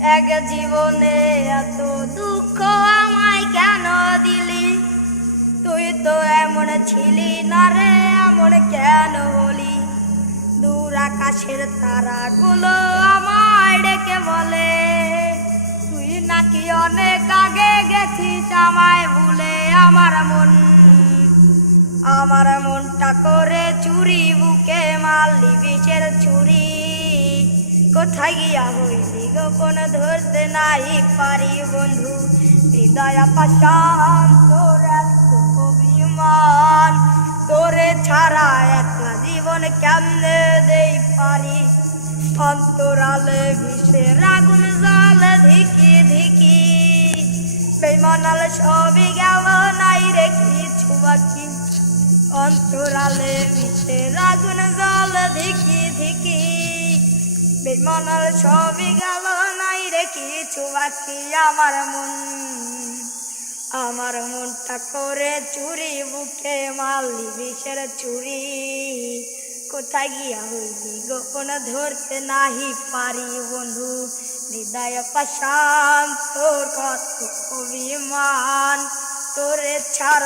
এক জীবনে এত দুঃখ আমায় কেন দিলি? তুই তো এমন ছিলি না রে, এমন কেন হলি? দূর আকাশের তারাগুলো আমায় ডেকে বলে, তুই নাকি অনেক আগে গেছিস আমায় ভুলে। আমার মনটা করে চুরি, বুকে মারলি বিষের ছুরি। কোথায় গিয়া হইলি গোপন ধরতে নাই পারি বন্ধু। হৃদয় পাষাণ তোর এত অভিমান, তোরে ছাড়া একলা জীবন কেমনে দেই পারি। অন্তরালে বিষের আগুন জ্বলে ধিকি ধিকি, বেমানাল সবই গেল নাই রে কিছু বাকি। অন্তরালে বিষের আগুন জ্বলে ধিকি ধিকি, বেমানাল সবই গেল নাই রে কিছু বাকি। আমার মনটা করে চুরি, বুকে মারলি বিষের ছুরি। কোথায় গিয়া হইলি গোপন ধরতে নাহি পারি বন্ধু। হৃদয় পাষাণ তোর কত অভিমান, তোরে ছাড়া